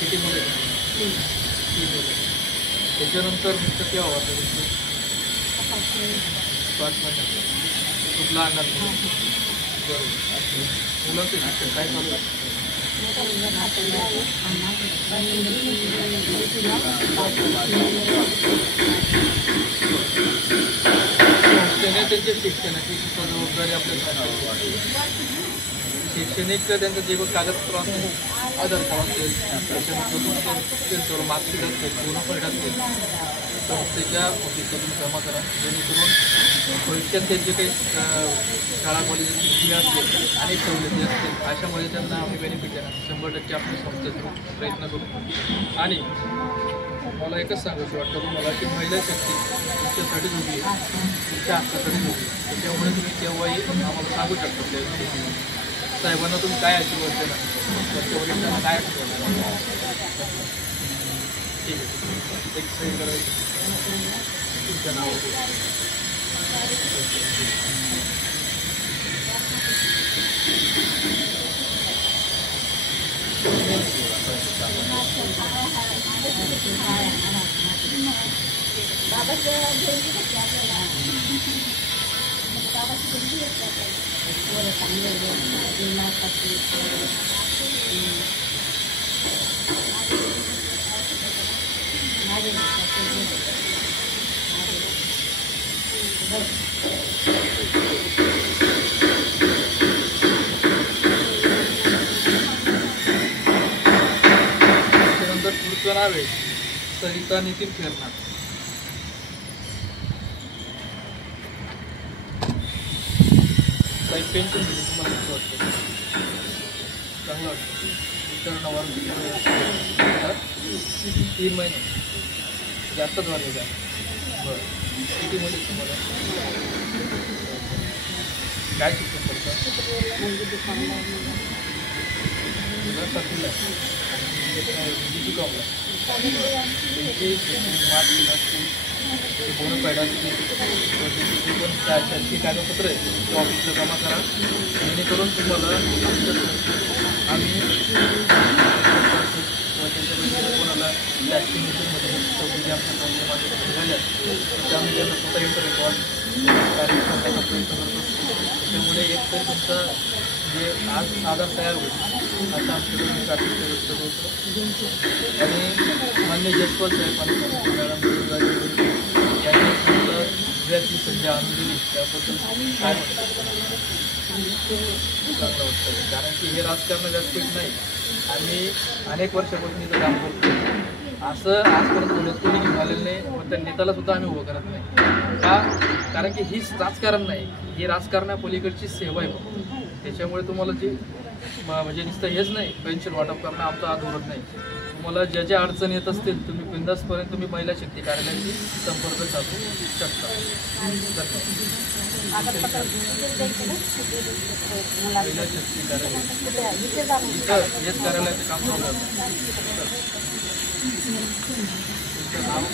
किती मुले? 3 मुलं. त्याच्यानंतर तुमचं केव्हा होतं तुमचं? 5 महिन्याचं. खूप लहान लहान मुलं. बरोबर. मुलांचं शिक्षण काय चालू आहे? संस्थेने त्यांच्या शिक्षणाची जबाबदारी आपल्याला शैक्षणिक त्यांचं जे काही कागदपत्र असेल, आधार कार्ड असेल, त्याच्यानंतर मार्कशीट असेल, बोनाफाईड असेल, संस्थेच्या ऑफिसमधून जमा करा, जेणेकरून भविष्यात त्यांचे काही शाळा कॉलेजांची फी असेल आणि सवलती असतील अशामध्ये त्यांना आम्ही बेनिफिट देणार 100% आपल्या संस्थेतून प्रयत्न करू. आणि मला एकच सांगायचं वाटतं, तुम्हाला की महिला शक्ती तुमच्यासाठीच उभी आहे, तुमच्या हक्कासाठीच उभी आहे. त्याच्यामुळे तुम्ही केव्हाही आम्हाला सांगू शकता. साहेबांना तुम्ही काय आशीर्वाद देणार, त्यांच्या वरिष्ठांना काय आशीर्वाद देणार? ठीक आहे, एक सही करायची तुमच्या नावावर. त्यानंतर पुढचं नाव आहे सरिता नितीन फेरनार. काही पेन्शन दिली तुम्हाला कसं वाटतं? चांगलं वाटतं. विचारणावर 3 महिने जास्तच झाले का? बरं. किती मुले तुम्हाला? काय शिक्षण करता? BComला. बोनफाईड असतील त्याची पण शासकीय कागदपत्र आहे ते ऑफिसला जमा करा, जेणेकरून तुम्हाला आम्ही कोणाला वॅक्सिनेशनमध्ये जे आमच्या संस्थेमध्ये झाल्या त्यामुळे त्यांना स्वतः इंटर रेकॉर्ड कार्यक्रम करण्याचा प्रयत्न करतो. त्यामुळे एकतर तुमचा जे आज आधार तयार होईल असं आमच्याकडून एक अपेक्षा व्यक्त करतो. आणि मान्य जयस्वाल साहेब आणि मॅडम यांनी तुम्हाला वेगळी संधी आणून दिली त्याबद्दल काय म्हणतात? चांगलं वाटतं, कारण की हे राजकारण व्यासपीठ नाही. आम्ही अनेक वर्षापासून इथं काम करतो. असं आजपर्यंत पुण्यात कोणी घेऊन आलेलं नाही व त्या नेत्याला सुद्धा आम्ही उभं करत नाही का? कारण की हीच राजकारण नाही, ही राजकारणापलीकडची सेवा आहे. त्याच्यामुळे तुम्हाला जी म्हणजे नुसतं हेच नाही पेन्शन वाटप करणं आमचा हा धोरण नाही. तुम्हाला ज्या ज्या अडचणी येत असतील तुम्ही बिंदासपर्यंत तुम्ही महिला शक्ती कार्यालयाशी संपर्क साधू शकता. महिला शक्ती कार्यालय हेच कार्यालयाचं काम चालू आहे. तुमचं नाव